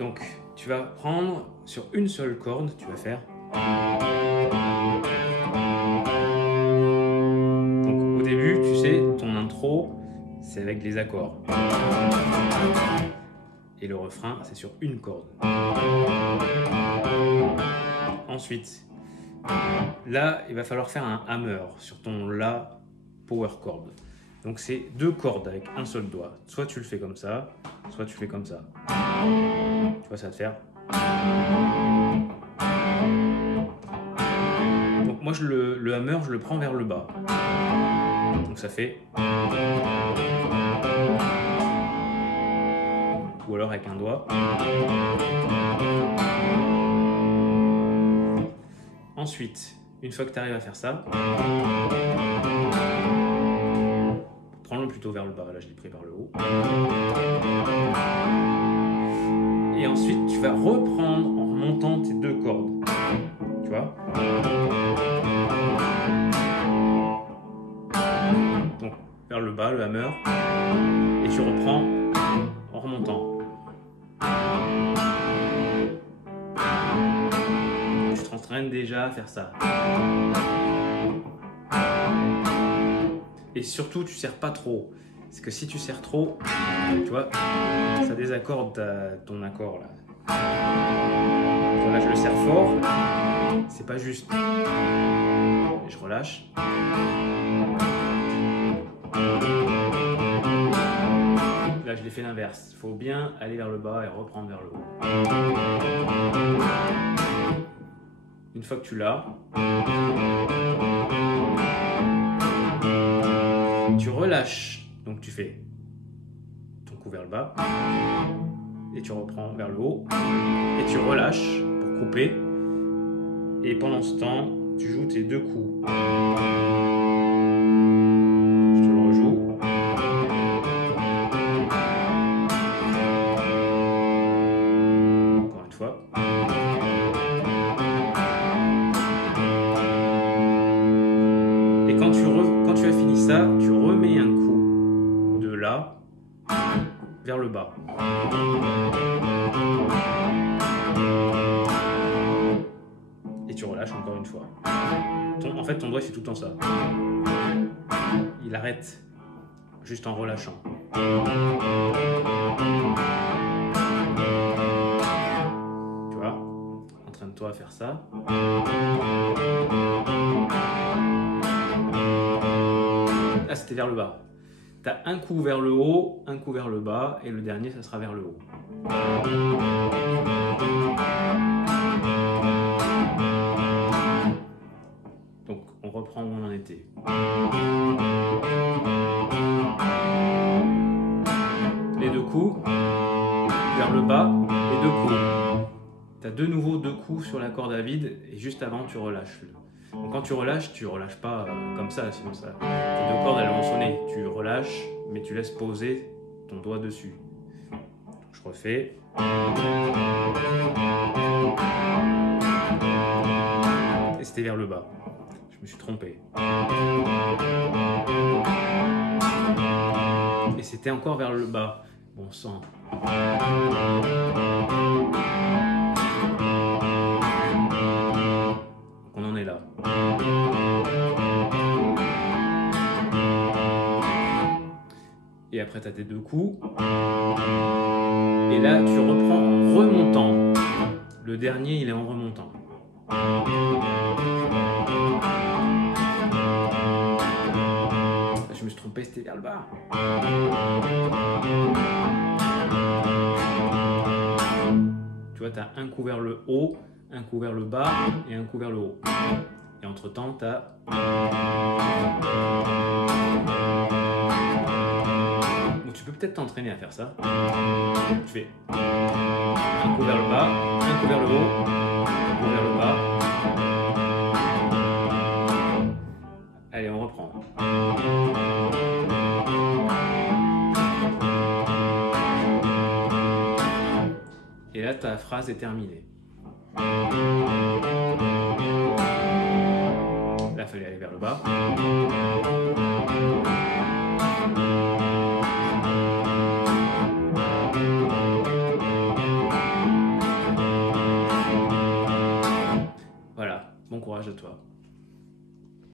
Donc, tu vas prendre sur une seule corde, tu vas faire. Donc, au début, tu sais, ton intro, c'est avec les accords. Et le refrain, c'est sur une corde. Ensuite, là, il va falloir faire un hammer sur ton La power chord. Donc, c'est deux cordes avec un seul doigt. Soit tu le fais comme ça, soit tu fais comme ça. Tu vois, ça va te faire. Donc, moi, le hammer, je le prends vers le bas. Donc, ça fait. Ou alors avec un doigt. Ensuite, une fois que tu arrives à faire ça, prends-le plutôt vers le bas, là je l'ai pris par le haut. Et ensuite, tu vas reprendre en remontant tes deux cordes. Tu vois? Donc, vers le bas, le hammer. Et tu reprends en remontant. Tu t'entraînes déjà à faire ça. Et surtout, tu serres pas trop. Parce que si tu serres trop, tu vois, ça désaccorde ton accord là. Là, je le serre fort, c'est pas juste. Et je relâche. Là, je l'ai fait l'inverse. Il faut bien aller vers le bas et reprendre vers le haut. Une fois que tu l'as, tu relâches. Donc tu fais ton coup vers le bas et tu reprends vers le haut et tu relâches pour couper. Et pendant ce temps, tu joues tes deux coups. Je te le rejoue. Encore une fois. Et quand tu as fini ça, tu remets un coup de là vers le bas. Et tu relâches encore une fois. En fait, ton doigt fait tout le temps ça. Il arrête juste en relâchant. Tu vois? Entraîne-toi à faire ça. Là, c'était vers le bas. Tu as un coup vers le haut, un coup vers le bas, et le dernier, ça sera vers le haut. Donc, on reprend où on en était. Les deux coups, vers le bas, les deux coups. Tu as de nouveau deux coups sur la corde à vide, et juste avant, tu relâches. Donc quand tu relâches pas comme ça, sinon ça. Tes deux cordes elles vont sonner. Tu relâches, mais tu laisses poser ton doigt dessus. Donc, je refais. Et c'était vers le bas. Je me suis trompé. Et c'était encore vers le bas. Bon sang. On en est là. Et après, tu as tes deux coups. Et là, tu reprends en remontant. Le dernier, il est en remontant. Je me suis trompé, c'était vers le bas. Tu vois, tu as un coup vers le haut, un coup vers le bas et un coup vers le haut. Et entre-temps, tu as... Donc tu peux peut-être t'entraîner à faire ça. Tu fais un coup vers le bas, un coup vers le haut, un coup vers le bas. Allez, on reprend. Et là, ta phrase est terminée. Là, il fallait aller vers le bas. courage à toi.